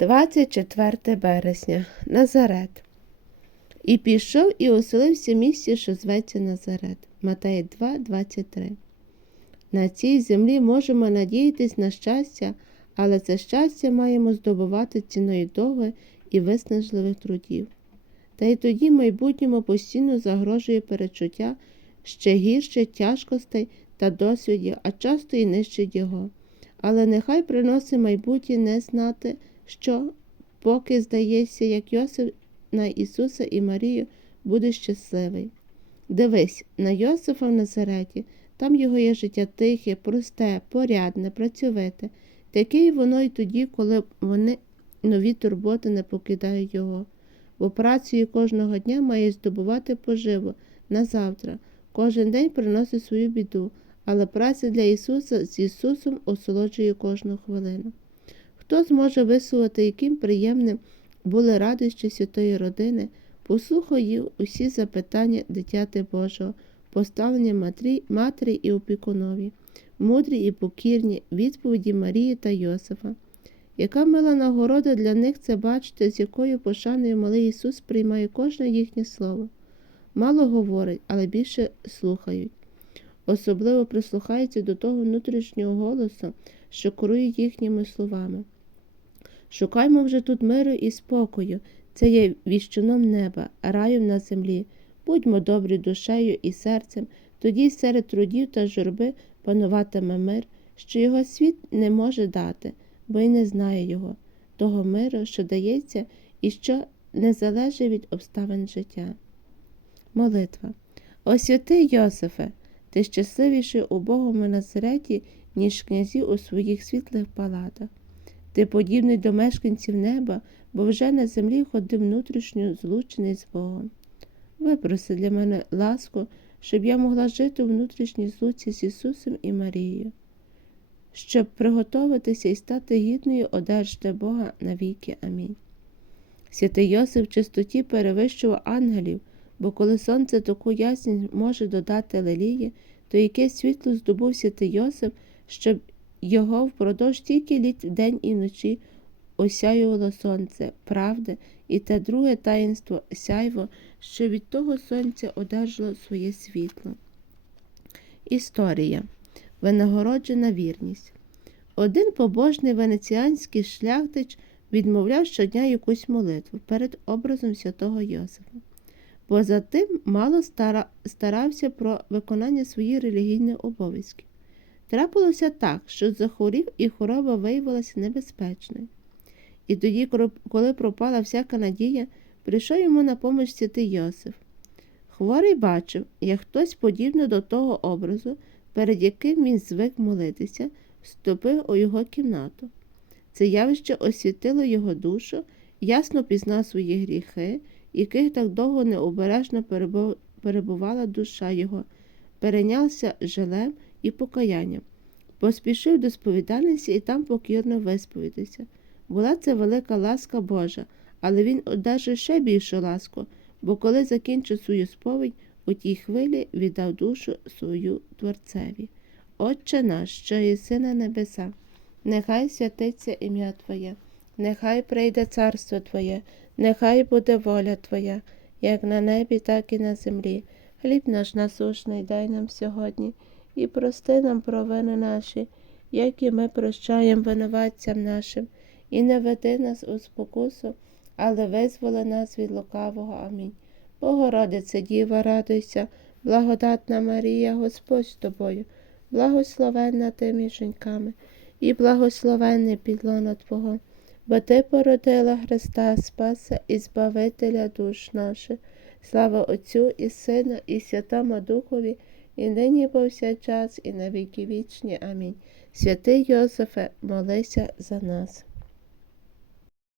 24 березня Назарет. І пішов і оселився в місті, що зветься Назарет. Матея 2, 23. На цій землі можемо надіятись на щастя, але це щастя маємо здобувати ціною довгих і виснажливих трудів. Та й тоді майбутньому постійно загрожує перечуття ще гірше тяжкостей та досвідів, а часто і нищить його. Але нехай приносить майбутнє не знати, що, поки здається, як Йосиф на Ісуса і Марію буде щасливий. Дивись, на Йосифа в Назареті, там його є життя тихе, просте, порядне, працьовите, таке й воно й тоді, коли вони нові турботи не покидають його. Бо працею кожного дня має здобувати поживу на завтра. Кожен день приносить свою біду, але праця для Ісуса з Ісусом осолоджує кожну хвилину. Хто зможе висловити, яким приємним були радощі святої родини, послухає усі запитання дитяти Божого, поставлення матері, матері і опікунові, мудрі і покірні відповіді Марії та Йосифа. Яка мила нагорода для них це бачити, з якою пошаною малий Ісус приймає кожне їхнє слово. Мало говорить, але більше слухають. Особливо прислухаються до того внутрішнього голосу, що керує їхніми словами. Шукаймо вже тут миру і спокою, це є віщуном неба, раєм на землі. Будьмо добрі душею і серцем, тоді серед трудів та журби пануватиме мир, що його світ не може дати, бо й не знає його, того миру, що дається і що не залежить від обставин життя. Молитва. О святий Йосифе, ти щасливіший у Богому Назареті, ніж князі у своїх світлих палатах. Ти подібний до мешканців неба, бо вже на землі ходив внутрішньо злучений з Богом. Випроси для мене ласку, щоб я могла жити у внутрішній злуці з Ісусом і Марією, щоб приготуватися і стати гідною одержати Бога навіки. Амінь. Святий Йосип в чистоті перевищував ангелів, бо коли сонце таку ясність може додати лелії, то яке світло здобув святий Йосип, щоб його впродовж тільки літ день і вночі осяювало сонце, правди, і те друге таїнство сяйво, що від того сонця одержало своє світло. Історія Винагороджена вірність. Один побожний венеціанський шляхтич відмовляв щодня якусь молитву перед образом святого Йосифа. Поза тим мало стара... старався про виконання своїх релігійних обов'язків. Трапилося так, що захворів і хвороба виявилася небезпечною. І тоді, коли пропала всяка надія, прийшов йому на поміч святий Йосиф. Хворий бачив, як хтось, подібно до того образу, перед яким він звик молитися, вступив у його кімнату. Це явище освітило його душу, ясно пізнав свої гріхи, яких так довго необережно перебувала душа його, перейнявся жалем і покаянням. Поспішив до сповідальниці і там покірно висповідався. Була це велика ласка Божа, але він одержав ще більшу ласку, бо коли закінчив свою сповідь, у тій хвилі віддав душу свою Творцеві. Отче наш, що єси на небеса, нехай святиться ім'я Твоє, нехай прийде царство Твоє, нехай буде воля Твоя, як на небі, так і на землі. Хліб наш насушний дай нам сьогодні і прости нам провини наші, як і ми прощаємо винуватцям нашим, і не веди нас у спокусу, але визволи нас від лукавого. Амінь. Богородице, Діва, радуйся, благодатна Марія, Господь з тобою, благословенна ти між жінками, і благословенне підлона Твого, бо Ти породила Христа Спаса і Збавителя душ наших. Слава Отцю і Сину, і Святому Духові і нині повсякчас, і на віки вічні. Амінь. Святий Йосифе, молися за нас.